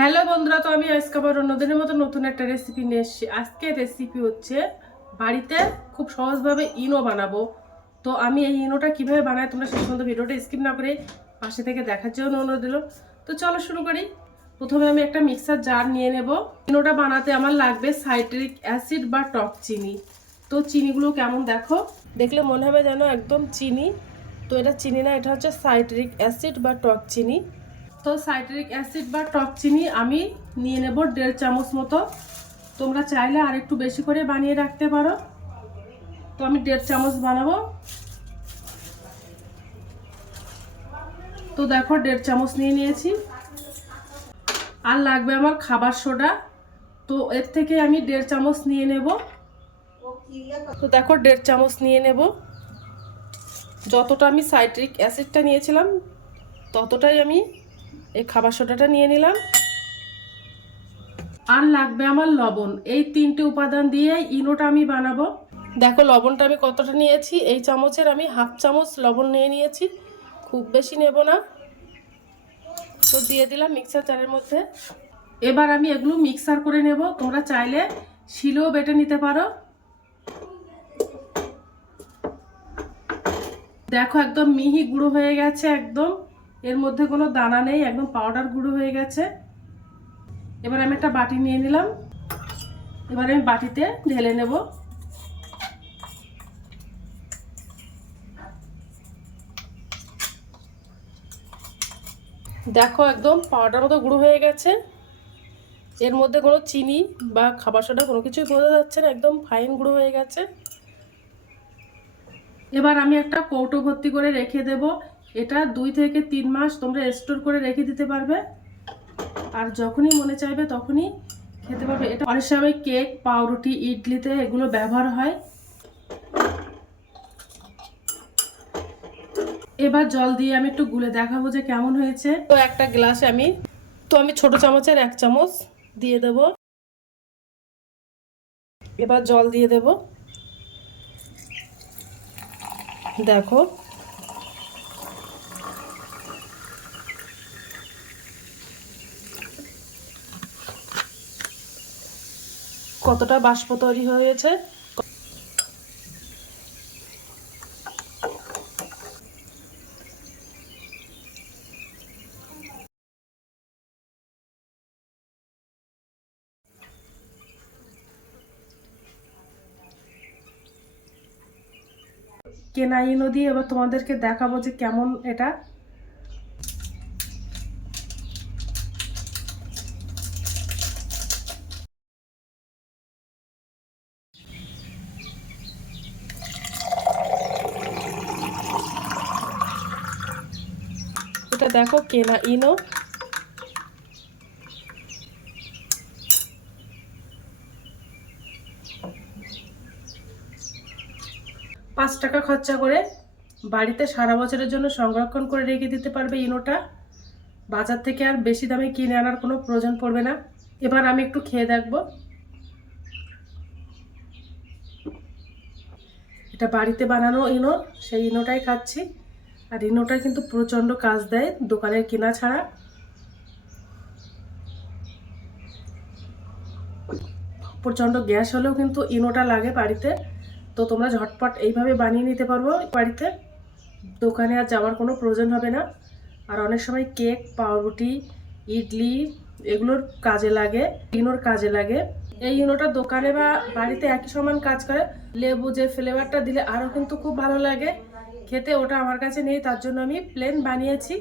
Hello বন্ধুরা, তো আমি আজকে আবার অন্যদিনের মতো নতুন একটা রেসিপি নিয়ে এসেছি। আজকে রেসিপি হচ্ছে বাড়িতে খুব সহজভাবে ইনো বানাবো। তো আমি এই ইনোটা কিভাবে বানাই তোমরা শেষ পর্যন্ত ভিডিওটা স্কিপ না করে পাশে থেকে দেখার জন্য অনুরোধ দিল। তো চলো শুরু করি। প্রথমে আমি একটা মিক্সার জার নিয়ে নেব। ইনোটা বানাতে আমার লাগবে সাইট্রিক অ্যাসিড বা টক চিনি। তো চিনিগুলো কেমন দেখো, দেখলে মনে হবে যেন একদম চিনি। তো এটা চিনি না, এটা হচ্ছে সাইট্রিক অ্যাসিড বা টক চিনি। তো সাইট্রিক অ্যাসিড বা টক চিনি আমি নিয়ে নেব 1.5 চামচ মতো। তোমরা চাইলে আর একটু বেশি করে বানিয়ে রাখতে পারো। তো আমি 1.5 চামচ বানাবো। তো দেখো 1.5 চামচ নিয়ে নিয়েছি। আর লাগবে আমার খাবার সোডা। তো এর থেকে আমি 1.5 চামচ নিয়ে নেব। তো দেখো 1.5 চামচ নিয়ে নেব। যতটা আমি সাইট্রিক অ্যাসিডটা নিয়েছিলাম ততটাই আমি এই খাবার সোডাটা নিয়ে নিলাম। আর লাগবে আমার লবণ। এই তিনটে উপাদান দিয়ে ইনোটা আমি বানাবো। দেখো লবণটা আমি কতটা নিয়েছি, এই চামচের আমি 1/2 চামচ লবণ নিয়ে নিয়েছি, খুব বেশি নেব না। তো দিয়ে দিলাম মিক্সার জারের মধ্যে। এবার আমি এগুলো মিক্সার করে নেব। তোমরা চাইলে শিলেও বেটে নিতে পারো। দেখো একদম মিহি গুঁড়ো হয়ে গেছে, একদম এর মধ্যে কোনো দানা নেই, একদম পাউডার গুঁড়ো হয়ে গেছে। এবার আমি একটা বাটি নিয়ে নিলাম। এবার আমি বাটিতে ঢেলে নেব। দেখো একদম পাউডার মতো গুঁড়ো হয়ে গেছে। এর মধ্যে কোনো চিনি বা খাবার সোডা কোনো কিছুই বোঝা যাচ্ছে না, একদম ফাইন গুঁড়ো হয়ে গেছে। এবার আমি একটা কৌটো ভর্তি করে রেখে দেব। এটা 2 থেকে 3 মাস তোমরা স্টোর করে রেখে দিতে পারবে। আর যখনই মনে চাইবে তখনই খেতে পারবে। এটা অনেক সময় কেক, পাউরুটি, ইডলিতে এগুলো ব্যবহার হয়। এবার জল দিয়ে আমি একটু গুলে দেখাবো যে কেমন হয়েছে। তো একটা গ্লাসে আমি ছোট চামচের 1 চামচ দিয়ে দেব। এবার জল দিয়ে দেব। দেখো কতটা বাষ্প তৈরি হয়েছে। কেনা ইনো দিয়ে এবার তোমাদেরকে দেখাবো যে কেমন এটা। এটা দেখো কেনা ইনো। 5 টাকা খরচা করে বাড়িতে সারা বছরের জন্য সংরক্ষণ করে রেখে দিতে পারবে ইনোটা। বাজার থেকে আর বেশি দামে কিনে আনার কোনো প্রয়োজন পড়বে না। এবার আমি একটু খেয়ে দেখবো। এটা বাড়িতে বানানো ইনো, সেই ইনোটাই খাচ্ছি। আর ইনোটা কিন্তু প্রচণ্ড কাজ দেয় দোকানের কেনা ছাড়া। প্রচণ্ড গ্যাস হলেও কিন্তু ইনোটা লাগে বাড়িতে। তো তোমরা ঝটপট এইভাবে বানিয়ে নিতে পারবো বাড়িতে, দোকানে আর যাওয়ার কোনো প্রয়োজন হবে না। আর অনেক সময় কেক, পাউরুটি, ইডলি এগুলোর কাজে লাগে, ইনোর কাজে লাগে। এই ইনোটা দোকানে বা বাড়িতে একই সমান কাজ করে। লেবু যে ফ্লেভারটা দিলে আরও কিন্তু খুব ভালো লাগে খেতে, ওটা আমার কাছে নেই, তার জন্য আমি প্লেন বানিয়েছি।